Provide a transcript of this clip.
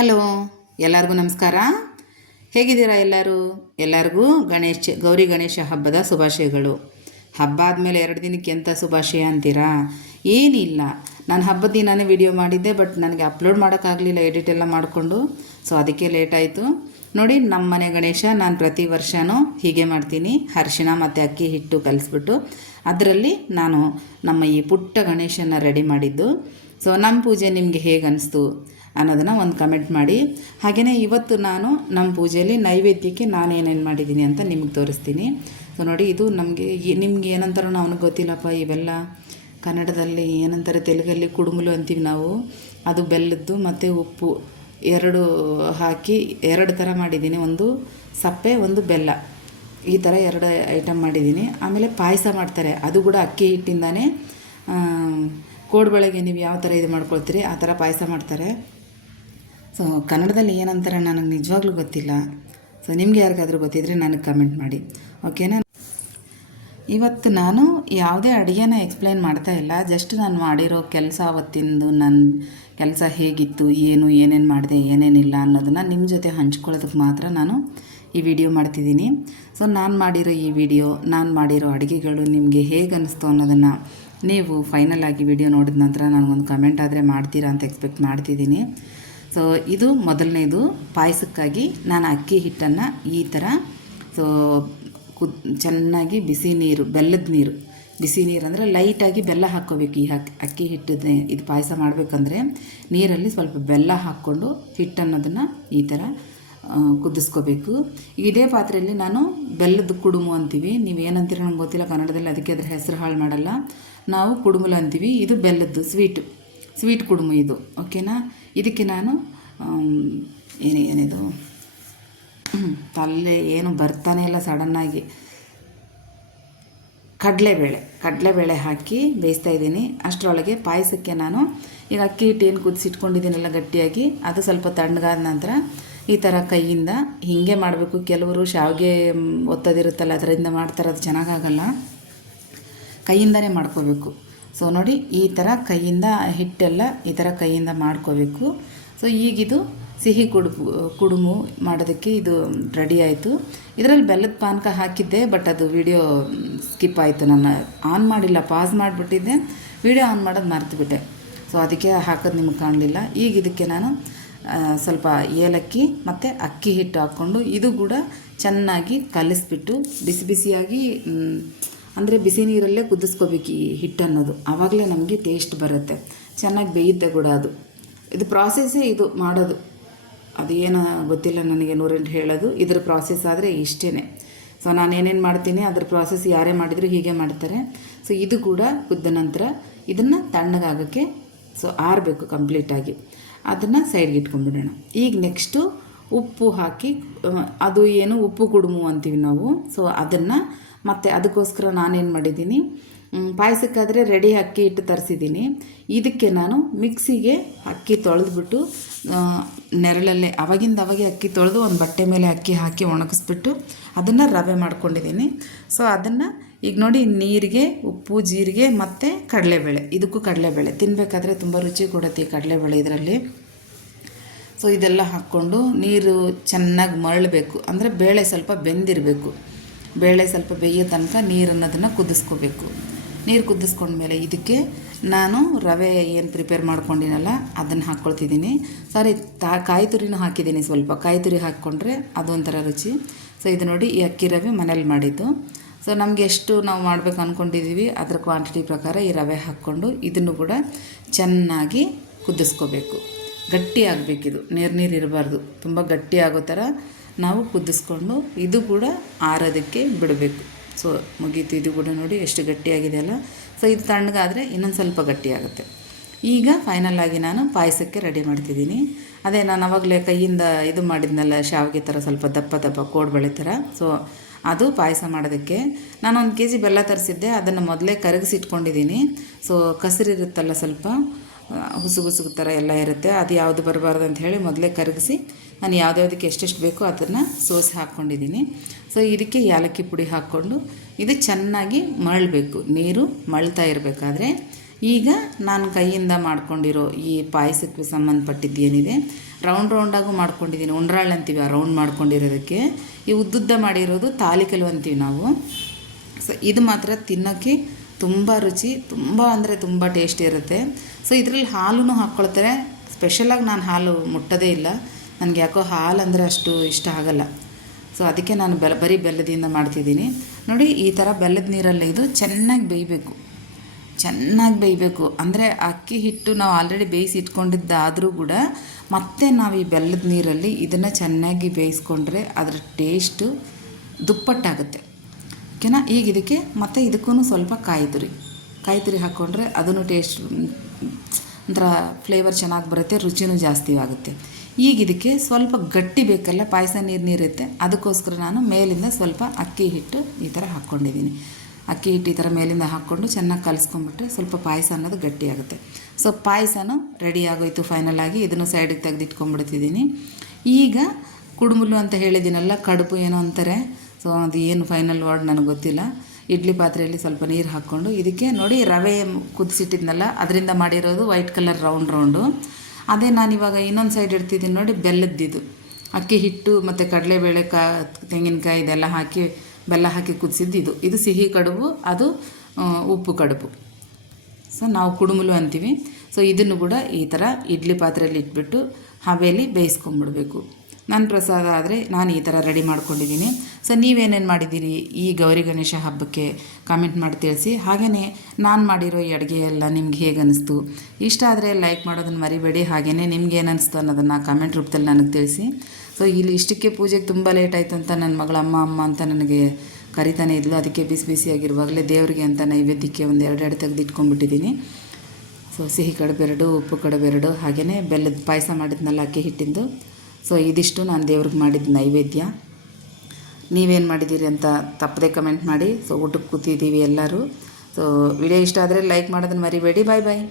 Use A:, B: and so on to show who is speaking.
A: Hello, ಎಲ್ಲರಿಗೂ ನಮಸ್ಕಾರ. ಹೇಗಿದ್ದೀರಾ ಎಲ್ಲರೂ? ಎಲ್ಲರಿಗೂ ಗಣೇಶ, ಗೌರಿ ಗಣೇಶ ಹಬ್ಬದ ಶುಭಾಶಯಗಳು. ಹಬ್ಬ ಆದಮೇಲೆ ಎರಡು ದಿನಕ್ಕೆ ಎಂಥ ಶುಭಾಶಯ ಅಂತೀರಾ? ಏನಿಲ್ಲ. ನಾನು ಹಬ್ಬದ ದಿನಾನೇ ವಿಡಿಯೋ ಮಾಡಿದ್ದೆ, ಬಟ್ ನನಗೆ ಅಪ್ಲೋಡ್ ಮಾಡೋಕ್ಕಾಗಲಿಲ್ಲ, ಎಡಿಟ್ ಎಲ್ಲ ಮಾಡಿಕೊಂಡು. ಸೊ ಅದಕ್ಕೆ ಲೇಟ್ ಆಯಿತು. ನೋಡಿ ನಮ್ಮ ಮನೆ ಗಣೇಶ ನಾನು ಪ್ರತಿ ವರ್ಷವೂ ಹೀಗೆ ಮಾಡ್ತೀನಿ. ಅರಿಶಿಣ ಮತ್ತು ಅಕ್ಕಿ ಹಿಟ್ಟು ಕಲಿಸ್ಬಿಟ್ಟು. ಅದರಲ್ಲಿ ನಾನು ನಮ್ಮ ಈ ಪುಟ್ಟ ಗಣೇಶನ ರೆಡಿ ಮಾಡಿದ್ದು. ಸೊ ನಮ್ಮ ಪೂಜೆ ನಿಮಗೆ ಹೇಗೆ ಅನಿಸ್ತು ಅನ್ನೋದನ್ನು ಒಂದು ಕಮೆಂಟ್ ಮಾಡಿ. ಹಾಗೆಯೇ ಇವತ್ತು ನಾನು ನಮ್ಮ ಪೂಜೆಯಲ್ಲಿ ನೈವೇದ್ಯಕ್ಕೆ ನಾನು ಏನೇನು ಮಾಡಿದ್ದೀನಿ ಅಂತ ನಿಮಗೆ ತೋರಿಸ್ತೀನಿ. ಸೊ ನೋಡಿ, ಇದು ನಮಗೆ ನಿಮ್ಗೆ ಏನಂತಾರೋ ಅವನಿಗೆ ಗೊತ್ತಿಲ್ಲಪ್ಪ, ಇವೆಲ್ಲ ಕನ್ನಡದಲ್ಲಿ ಏನಂತಾರೆ, ತೆಲುಗಲ್ಲಿ ಕುಡುಮುಲು ಅಂತೀವಿ ನಾವು. ಅದು ಬೆಲ್ಲದ್ದು ಮತ್ತು ಉಪ್ಪು, ಎರಡು ಹಾಕಿ ಎರಡು ಥರ ಮಾಡಿದ್ದೀನಿ. ಒಂದು ಸಪ್ಪೆ, ಒಂದು ಬೆಲ್ಲ. ಈ ಥರ ಎರಡು ಐಟಮ್ ಮಾಡಿದ್ದೀನಿ. ಆಮೇಲೆ ಪಾಯಸ ಮಾಡ್ತಾರೆ. ಅದು ಕೂಡ ಅಕ್ಕಿ ಹಿಟ್ಟಿಂದಾನೇ. ಕೋಡ್ಬಳೆಗೆ ನೀವು ಯಾವ ಥರ ಇದು ಮಾಡ್ಕೊಳ್ತೀರಿ, ಆ ಥರ ಪಾಯಸ ಮಾಡ್ತಾರೆ. ಸೊ ಕನ್ನಡದಲ್ಲಿ ಏನಂತಾರೆ ನನಗೆ ನಿಜವಾಗ್ಲೂ ಗೊತ್ತಿಲ್ಲ. ಸೊ ನಿಮ್ಗೆ ಯಾರಿಗಾದ್ರೂ ಗೊತ್ತಿದ್ರೆ ನನಗೆ ಕಮೆಂಟ್ ಮಾಡಿ. ಓಕೆನಾ ಇವತ್ತು ನಾನು ಯಾವುದೇ ಅಡುಗೆನ ಎಕ್ಸ್ಪ್ಲೈನ್ ಮಾಡ್ತಾ ಇಲ್ಲ. ಜಸ್ಟ್ ನಾನು ಮಾಡಿರೋ ಕೆಲಸ ಅವತ್ತಿಂದು ನನ್ನ ಕೆಲಸ ಹೇಗಿತ್ತು, ಏನು, ಏನೇನು ಮಾಡಿದೆ, ಏನೇನಿಲ್ಲ ಅನ್ನೋದನ್ನು ನಿಮ್ಮ ಜೊತೆ ಹಂಚ್ಕೊಳ್ಳೋದಕ್ಕೆ ಮಾತ್ರ ನಾನು ಈ ವಿಡಿಯೋ ಮಾಡ್ತಿದ್ದೀನಿ. ಸೊ ನಾನು ಮಾಡಿರೋ ಈ ವಿಡಿಯೋ ನಾನು ಮಾಡಿರೋ ಅಡುಗೆಗಳು ನಿಮಗೆ ಹೇಗೆ ಅನ್ನಿಸ್ತು ಅನ್ನೋದನ್ನು ನೀವು ಫೈನಲ್ ಆಗಿ ವಿಡಿಯೋ ನೋಡಿದ ನಂತರ ನನಗೊಂದು ಕಮೆಂಟ್ ಆದರೆ ಮಾಡ್ತೀರಾ ಅಂತ ಎಕ್ಸ್ಪೆಕ್ಟ್ ಮಾಡ್ತಿದ್ದೀನಿ. ಸೊ ಇದು ಮೊದಲನೇದು. ಪಾಯಸಕ್ಕಾಗಿ ನಾನು ಅಕ್ಕಿ ಹಿಟ್ಟನ್ನು ಈ ಥರ ಸೊ ಕುದ್ ಚೆನ್ನಾಗಿ ಬಿಸಿ ನೀರು, ಬೆಲ್ಲದ ನೀರು. ಬಿಸಿ ನೀರು ಅಂದರೆ ಲೈಟಾಗಿ ಬೆಲ್ಲ ಹಾಕ್ಕೋಬೇಕು. ಈ ಹಾಕಿ, ಅಕ್ಕಿ ಹಿಟ್ಟದ ಇದು ಪಾಯಸ ಮಾಡಬೇಕಂದ್ರೆ ನೀರಲ್ಲಿ ಸ್ವಲ್ಪ ಬೆಲ್ಲ ಹಾಕ್ಕೊಂಡು ಹಿಟ್ಟನ್ನೋದನ್ನು ಈ ಥರ ಕುದಿಸ್ಕೋಬೇಕು. ಇದೇ ಪಾತ್ರೆಯಲ್ಲಿ ನಾನು ಬೆಲ್ಲದ ಕುಡುಮು ಅಂತೀವಿ. ನೀವು ಏನಂತೀರ ನಂಗೆ ಗೊತ್ತಿಲ್ಲ, ಕನ್ನಡದಲ್ಲಿ ಅದಕ್ಕೆ ಅದ್ರ ಹೆಸರು ಹಾಳು ಮಾಡಲ್ಲ. ನಾವು ಕುಡುಮುಲು ಅಂತೀವಿ. ಇದು ಬೆಲ್ಲದ್ದು, ಸ್ವೀಟು. ಸ್ವೀಟ್ ಕುಡುಮು ಇದು, ಓಕೆನಾ? ಇದಕ್ಕೆ ನಾನು ಏನು, ಏನಿದು? ತಲೆ ಏನು ಬರ್ತಾನೆ ಇಲ್ಲ ಸಡನ್ನಾಗಿ ಕಡಲೆಬೇಳೆ ಕಡಲೆಬೇಳೆ ಹಾಕಿ ಬೇಯಿಸ್ತಾ ಇದ್ದೀನಿ. ಅಷ್ಟರೊಳಗೆ ಪಾಯಸಕ್ಕೆ ನಾನು ಈಗ ಅಕ್ಕಿ ಹಿಟ್ಟು ಏನು ಕುದಿಸಿಟ್ಕೊಂಡಿದ್ದೀನಲ್ಲ ಗಟ್ಟಿಯಾಗಿ, ಅದು ಸ್ವಲ್ಪ ತಣ್ಣಗಾದ ನಂತರ ಈ ಥರ ಕೈಯಿಂದ ಹೀಗೆ ಮಾಡಬೇಕು. ಕೆಲವರು ಶಾವಿಗೆ, ಒತ್ತೋದಿರುತ್ತಲ್ಲ, ಅದರಿಂದ ಮಾಡ್ತಾರೆ, ಅದು ಚೆನ್ನಾಗಾಗಲ್ಲ. ಕೈಯಿಂದನೇ ಮಾಡ್ಕೋಬೇಕು. ಸೊ ನೋಡಿ, ಈ ಥರ ಕೈಯಿಂದ ಹಿಟ್ಟೆಲ್ಲ ಈ ಥರ ಕೈಯಿಂದ ಮಾಡ್ಕೋಬೇಕು. ಸೊ ಈಗಿದು ಸಿಹಿ ಕುಡುಬು ಕುಡುಮು ಮಾಡೋದಕ್ಕೆ ಇದು ರೆಡಿ ಆಯಿತು. ಇದರಲ್ಲಿ ಬೆಲ್ಲದ ಪಾನಕ ಹಾಕಿದ್ದೆ ಬಟ್ ಅದು ವಿಡಿಯೋ ಸ್ಕಿಪ್ ಆಯಿತು. ನನ್ನ ಆನ್ ಮಾಡಿಲ್ಲ ಪಾಸ್ ಮಾಡಿಬಿಟ್ಟಿದ್ದೆ. ವಿಡಿಯೋ ಆನ್ ಮಾಡೋದು ಮರ್ತುಬಿಟ್ಟೆ. ಸೊ ಅದಕ್ಕೆ ಹಾಕೋದು ನಿಮಗೆ ಕಾಣಲಿಲ್ಲ. ಈಗ ಇದಕ್ಕೆ ನಾನು ಸ್ವಲ್ಪ ಏಲಕ್ಕಿ ಮತ್ತು ಅಕ್ಕಿ ಹಿಟ್ಟು ಹಾಕ್ಕೊಂಡು ಇದು ಕೂಡ ಚೆನ್ನಾಗಿ ಕಲಿಸ್ಬಿಟ್ಟು ಬಿಸಿ ಬಿಸಿಯಾಗಿ ಅಂದರೆ ಬಿಸಿ ನೀರಲ್ಲೇ ಕುದಿಸ್ಕೋಬೇಕು ಈ ಹಿಟ್ಟು ಅನ್ನೋದು. ಆವಾಗಲೇ ನಮಗೆ ಟೇಸ್ಟ್ ಬರುತ್ತೆ. ಚೆನ್ನಾಗಿ ಬೇಯುತ್ತೆ ಕೂಡ ಅದು. ಇದು ಪ್ರಾಸೆಸ್ಸೇ ಇದು ಮಾಡೋದು. ಅದು ಏನು ಗೊತ್ತಿಲ್ಲ ನನಗೆ ನೂರೆಂಟು ಹೇಳೋದು. ಇದ್ರ ಪ್ರಾಸೆಸ್ ಆದರೆ ಇಷ್ಟೇ ಸೊ ನಾನು ಏನೇನು ಮಾಡ್ತೀನಿ, ಅದ್ರ ಪ್ರಾಸೆಸ್ ಯಾರೇ ಮಾಡಿದರೂ ಹೀಗೆ ಮಾಡ್ತಾರೆ. ಸೊ ಇದು ಕೂಡ ಕುದ್ದ ನಂತರ ಇದನ್ನು ತಣ್ಣಗಾಗೋಕ್ಕೆ ಸೊ ಆರಬೇಕು ಕಂಪ್ಲೀಟಾಗಿ ಅದನ್ನು ಸೈಡ್ಗೆ ಇಟ್ಕೊಂಡ್ಬಿಡೋಣ. ಈಗ ನೆಕ್ಸ್ಟು ಉಪ್ಪು ಹಾಕಿ ಅದು ಏನು ಉಪ್ಪು ಕುಡುಮು ಅಂತೀವಿ ನಾವು. ಸೊ ಅದನ್ನು ಮತ್ತು ಅದಕ್ಕೋಸ್ಕರ ನಾನೇನು ಮಾಡಿದ್ದೀನಿ? ಪಾಯಸಕ್ಕಾದರೆ ರೆಡಿ ಅಕ್ಕಿ ಹಿಟ್ಟು ತರಿಸಿದ್ದೀನಿ. ಇದಕ್ಕೆ ನಾನು ಮಿಕ್ಸಿಗೆ ಅಕ್ಕಿ ತೊಳೆದ್ಬಿಟ್ಟು ನೆರಳಲ್ಲೇ, ಅವಾಗಿಂದ ಅವಾಗೆ ಅಕ್ಕಿ ತೊಳೆದು ಒಂದು ಬಟ್ಟೆ ಮೇಲೆ ಅಕ್ಕಿ ಹಾಕಿ ಒಣಗಿಸ್ಬಿಟ್ಟು ಅದನ್ನು ರವೆ ಮಾಡ್ಕೊಂಡಿದ್ದೀನಿ. ಸೊ ಅದನ್ನು ಈಗ ನೋಡಿ ನೀರಿಗೆ, ಉಪ್ಪು, ಜೀರಿಗೆ ಮತ್ತು ಕಡಲೆಬೇಳೆ. ಇದಕ್ಕೂ ಕಡಲೆಬೇಳೆ. ತಿನ್ನಬೇಕಾದ್ರೆ ತುಂಬ ರುಚಿ ಕೊಡುತ್ತೆ ಈ ಕಡಲೆಬೇಳೆ ಇದರಲ್ಲಿ. ಸೊ ಇದೆಲ್ಲ ಹಾಕ್ಕೊಂಡು ನೀರು ಚೆನ್ನಾಗಿ ಮರಳಬೇಕು. ಅಂದರೆ ಬೇಳೆ ಸ್ವಲ್ಪ ಬೆಂದಿರಬೇಕು. ಬೇಳೆ ಸ್ವಲ್ಪ ಬೇಯೋ ತನಕ ನೀರನ್ನೋದನ್ನು ಕುದಿಸ್ಕೋಬೇಕು. ನೀರು ಕುದಿಸ್ಕೊಂಡ್ಮೇಲೆ ಇದಕ್ಕೆ ನಾನು ರವೆ ಏನು ಪ್ರಿಪೇರ್ ಮಾಡ್ಕೊಂಡಿನಲ್ಲ, ಅದನ್ನು ಹಾಕ್ಕೊಳ್ತಿದ್ದೀನಿ ಸಾರಿ ತಾ, ಕಾಯಿ ತುರಿನೂ ಹಾಕಿದ್ದೀನಿ ಸ್ವಲ್ಪ. ಕಾಯಿ ತುರಿ ಹಾಕ್ಕೊಂಡ್ರೆ ಅದೊಂಥರ ರುಚಿ. ಸೊ ಇದು ನೋಡಿ ಈ ಅಕ್ಕಿ ರವೆ ಮನೇಲಿ ಮಾಡಿದ್ದು. ಸೊ ನಮಗೆ ಎಷ್ಟು ನಾವು ಮಾಡಬೇಕು ಅಂದ್ಕೊಂಡಿದ್ದೀವಿ ಅದರ ಕ್ವಾಂಟಿಟಿ ಪ್ರಕಾರ ಈ ರವೆ ಹಾಕ್ಕೊಂಡು ಇದನ್ನು ಕೂಡ ಚೆನ್ನಾಗಿ ಕುದಿಸ್ಕೋಬೇಕು. ಗಟ್ಟಿ ಆಗಬೇಕಿದು ನೀರು ನೀರು ಇರಬಾರ್ದು. ತುಂಬ ಗಟ್ಟಿ ಆಗೋ ಥರ ನಾವು ಕುದಿಸ್ಕೊಂಡು ಇದು ಕೂಡ ಆರೋದಕ್ಕೆ ಬಿಡಬೇಕು. ಸೊ ಮುಗೀತು. ಇದು ಕೂಡ ನೋಡಿ ಎಷ್ಟು ಗಟ್ಟಿಯಾಗಿದೆ ಅಲ್ಲ? ಸೊ ಇದು ತಣ್ಣಗಾದರೆ ಇನ್ನೊಂದು ಸ್ವಲ್ಪ ಗಟ್ಟಿಯಾಗುತ್ತೆ. ಈಗ ಫೈನಲ್ ಆಗಿ ನಾನು ಪಾಯಸಕ್ಕೆ ರೆಡಿ ಮಾಡ್ತಿದ್ದೀನಿ. ಅದೇ ನಾನು ಅವಾಗಲೇ ಕೈಯಿಂದ ಇದು ಮಾಡಿದ್ನಲ್ಲ, ಶಾವಿಗೆ ಥರ ಸ್ವಲ್ಪ ದಪ್ಪ ದಪ್ಪ ಕೋಡ್ಬಳೆ ಥರ ಸೊ ಅದು ಪಾಯಸ ಮಾಡೋದಕ್ಕೆ ನಾನು ಒಂದು ಕೆ ಜಿ ಬೆಲ್ಲ ತರಿಸಿದ್ದೆ. ಅದನ್ನು ಮೊದಲೇ ಕರಗಿಸಿಟ್ಕೊಂಡಿದ್ದೀನಿ. ಸೊ ಕಸರಿರುತ್ತಲ್ಲ ಸ್ವಲ್ಪ. ಆ, ಹುಸುಗು ಹುಸುಗು ಥರ ಎಲ್ಲ ಇರುತ್ತೆ. ಅದು ಯಾವುದು ಬರಬಾರ್ದು ಅಂತ ಹೇಳಿ ಮೊದಲೇ ಕರಗಿಸಿ ನಾನು ಯಾವುದ್ಯಾವುದಕ್ಕೆ ಎಷ್ಟೆಷ್ಟು ಬೇಕೋ ಅದನ್ನು ಸೋಸಿ ಹಾಕ್ಕೊಂಡಿದ್ದೀನಿ. ಸೊ ಇದಕ್ಕೆ ಏಲಕ್ಕಿ ಪುಡಿ ಹಾಕ್ಕೊಂಡು ಇದು ಚೆನ್ನಾಗಿ ಮರಳಬೇಕು. ನೀರು ಮಳ್ತಾ ಇರಬೇಕಾದ್ರೆ ಈಗ ನಾನು ಕೈಯಿಂದ ಮಾಡ್ಕೊಂಡಿರೋ ಈ ಪಾಯಸಕ್ಕೆ ಸಂಬಂಧಪಟ್ಟಿದ್ದು ಏನಿದೆ ರೌಂಡ್ ರೌಂಡಾಗೂ ಮಾಡ್ಕೊಂಡಿದ್ದೀನಿ. ಉಂಡ್ರಾಳ್ ಅಂತೀವಿ ಆ ರೌಂಡ್ ಮಾಡ್ಕೊಂಡಿರೋದಕ್ಕೆ. ಈ ಉದ್ದುದ್ದ ಮಾಡಿರೋದು ತಾಲಿಕಲು ಅಂತೀವಿ ನಾವು. ಸೊ ಇದು ಮಾತ್ರ ತಿನ್ನೋಕ್ಕೆ ತುಂಬ ರುಚಿ, ತುಂಬ ಅಂದರೆ ತುಂಬ ಟೇಸ್ಟಿ ಇರುತ್ತೆ. ಸೊ ಇದರಲ್ಲಿ ಹಾಲು ಹಾಕ್ಕೊಳ್ತಾರೆ. ಸ್ಪೆಷಲಾಗಿ ನಾನು ಹಾಲು ಮುಟ್ಟೋದೇ ಇಲ್ಲ. ನನಗೆ ಯಾಕೋ ಹಾಲು ಅಂದರೆ ಅಷ್ಟು ಇಷ್ಟ ಆಗಲ್ಲ. ಸೊ ಅದಕ್ಕೆ ನಾನು ಬೆಲ್ಲ ಬರೀ ಬೆಲ್ಲದಿಂದ ಮಾಡ್ತಿದ್ದೀನಿ. ನೋಡಿ, ಈ ಥರ ಬೆಲ್ಲದ ನೀರಲ್ಲಿ ಇದು ಚೆನ್ನಾಗಿ ಬೇಯಬೇಕು. ಚೆನ್ನಾಗಿ ಬೇಯಬೇಕು. ಅಂದರೆ ಅಕ್ಕಿ ಹಿಟ್ಟು ನಾವು ಆಲ್ರೆಡಿ ಬೇಯಿಸಿ ಇಟ್ಕೊಂಡಿದ್ದಾದರೂ ಕೂಡ ಮತ್ತೆ ನಾವು ಈ ಬೆಲ್ಲದ ನೀರಲ್ಲಿ ಇದನ್ನು ಚೆನ್ನಾಗಿ ಬೇಯಿಸ್ಕೊಂಡ್ರೆ ಅದರ ಟೇಸ್ಟು ದುಪ್ಪಟ್ಟಾಗುತ್ತೆ. ಓಕೆನಾ ಈಗ ಇದಕ್ಕೆ ಮತ್ತೆ ಇದಕ್ಕೂ ಸ್ವಲ್ಪ ಕಾಯಿ ತುರಿ ಕಾಯಿ ತುರಿ ಹಾಕ್ಕೊಂಡ್ರೆ ಅದನ್ನು ಟೇಸ್ಟ್ ಒಂಥರ ಫ್ಲೇವರ್ ಚೆನ್ನಾಗಿ ಬರುತ್ತೆ, ರುಚಿನೂ ಜಾಸ್ತಿ ಆಗುತ್ತೆ. ಈಗ ಇದಕ್ಕೆ ಸ್ವಲ್ಪ ಗಟ್ಟಿ ಬೇಕಲ್ಲ, ಪಾಯಸ ನೀರು ನೀರುತ್ತೆ ಅದಕ್ಕೋಸ್ಕರ ನಾನು ಮೇಲಿಂದ ಸ್ವಲ್ಪ ಅಕ್ಕಿ ಹಿಟ್ಟು ಈ ಥರ ಹಾಕ್ಕೊಂಡಿದ್ದೀನಿ ಅಕ್ಕಿ ಹಿಟ್ಟು ಈ ಥರ ಮೇಲಿಂದ ಹಾಕ್ಕೊಂಡು ಚೆನ್ನಾಗಿ ಕಲಿಸ್ಕೊಂಡ್ಬಿಟ್ರೆ ಸ್ವಲ್ಪ ಪಾಯಸ ಅನ್ನೋದು ಗಟ್ಟಿಯಾಗುತ್ತೆ ಸೊ ಪಾಯಸನೂ ರೆಡಿ ಆಗೋಯಿತು ಫೈನಲ್ ಆಗಿ ಇದನ್ನು ಸೈಡಿಗೆ ತೆಗೆದಿಟ್ಕೊಂಡ್ಬಿಡ್ತಿದ್ದೀನಿ. ಈಗ ಕುಡುಮುಲು ಅಂತ ಹೇಳಿದ್ದೀನಲ್ಲ, ಕಡುಬು ಏನೋ ಅಂತಾರೆ. ಸೊ ಅದು ಏನು ಫೈನಲ್ ವರ್ಡ್ ನನಗೆ ಗೊತ್ತಿಲ್ಲ. ಇಡ್ಲಿ ಪಾತ್ರೆಯಲ್ಲಿ ಸ್ವಲ್ಪ ನೀರು ಹಾಕ್ಕೊಂಡು, ಇದಕ್ಕೆ ನೋಡಿ ರವೆ ಕುದಿಸಿಟ್ಟಿದ್ನಲ್ಲ, ಅದರಿಂದ ಮಾಡಿರೋದು ವೈಟ್ ಕಲರ್ ರೌಂಡ್ ರೌಂಡು ಅದೇ ನಾನು ಇವಾಗ ಇನ್ನೊಂದು ಸೈಡ್ ಇಡ್ತಿದ್ದೀನಿ ನೋಡಿ ಬೆಲ್ಲದ್ದಿದ್ದು ಅಕ್ಕಿ ಹಿಟ್ಟು ಮತ್ತು ಕಡಲೆಬೇಳೆ ಕಾ, ತೆಂಗಿನಕಾಯಿ ಇದೆಲ್ಲ ಹಾಕಿ, ಬೆಲ್ಲ ಹಾಕಿ ಕುದಿಸಿದ್ದು ಇದು ಇದು ಸಿಹಿ ಕಡುಬು, ಅದು ಉಪ್ಪು ಕಡುಬು. ಸೊ ನಾವು ಕುಡುಮುಲು ಅಂತೀವಿ. ಸೊ ಇದನ್ನು ಕೂಡ ಈ ಥರ ಇಡ್ಲಿ ಪಾತ್ರೆಯಲ್ಲಿ ಇಟ್ಬಿಟ್ಟು ಹವೆಯಲ್ಲಿ ಬೇಯಿಸ್ಕೊಂಬಿಡ್ಬೇಕು ನನ್ನ ಪ್ರಸಾದ ಆದರೆ ನಾನು ಈ ಥರ ರೆಡಿ ಮಾಡ್ಕೊಂಡಿದ್ದೀನಿ ಸೊ ನೀವೇನೇನು ಮಾಡಿದ್ದೀರಿ? ಈ ಗೌರಿ ಗಣೇಶ ಹಬ್ಬಕ್ಕೆ ಕಾಮೆಂಟ್ ಮಾಡಿ ತಿಳಿಸಿ. ಹಾಗೆಯೇ ನಾನು ಮಾಡಿರೋ ಈ ಅಡುಗೆ ಎಲ್ಲ ನಿಮ್ಗೆ ಹೇಗೆ ಅನ್ನಿಸ್ತು ಇಷ್ಟ ಆದರೆ ಲೈಕ್ ಮಾಡೋದನ್ನು ಮರಿಬೇಡಿ. ಹಾಗೆಯೇ ನಿಮ್ಗೆ ಏನು ಅನ್ನಿಸ್ತು ಅನ್ನೋದನ್ನು ಕಾಮೆಂಟ್ ರೂಪದಲ್ಲಿ ನನಗೆ ತಿಳಿಸಿ. ಸೊ ಇಲ್ಲಿ ಇಷ್ಟಕ್ಕೆ ಪೂಜೆಗೆ ತುಂಬ ಲೇಟ್ ಆಯಿತು ಅಂತ ನನ್ನ ಮಗಳ ಅಮ್ಮ ಅಮ್ಮ ಅಂತ ನನಗೆ ಕರಿತಾನೆ ಇದ್ಲು. ಅದಕ್ಕೆ ಬಿಸಿ ಬಿಸಿಯಾಗಿರುವಾಗಲೇ ದೇವರಿಗೆ ಅಂತ ನೈವೇದ್ಯಕ್ಕೆ ಒಂದು ಎರಡೆರಡು ತೆಗೆದು ಇಟ್ಕೊಂಡ್ಬಿಟ್ಟಿದ್ದೀನಿ ಸೊ ಸಿಹಿ ಕಡುಬೆರಡು, ಉಪ್ಪು ಕಡುಬೆರಡು ಹಾಗೆಯೇ ಬೆಲ್ಲದ ಪಾಯಸ ಮಾಡಿದ್ನಲ್ಲ, ಅಕ್ಕಿ ಹಿಟ್ಟಿಂದು. ಸೊ ಇದಿಷ್ಟು ನಾನು ದೇವ್ರಿಗೆ ಮಾಡಿದ ನೈವೇದ್ಯ. ನೀವೇನು ಮಾಡಿದ್ದೀರಿ ಅಂತ ತಪ್ಪದೆ ಕಮೆಂಟ್ ಮಾಡಿ. ಸೊ ಊಟಕ್ಕೆ ಕೂತಿದ್ದೀವಿ ಎಲ್ಲರೂ. ಸೊ ವಿಡಿಯೋ ಇಷ್ಟ ಆದರೆ ಲೈಕ್ ಮಾಡೋದನ್ನು ಮರಿಬೇಡಿ. ಬಾಯ್ ಬಾಯ್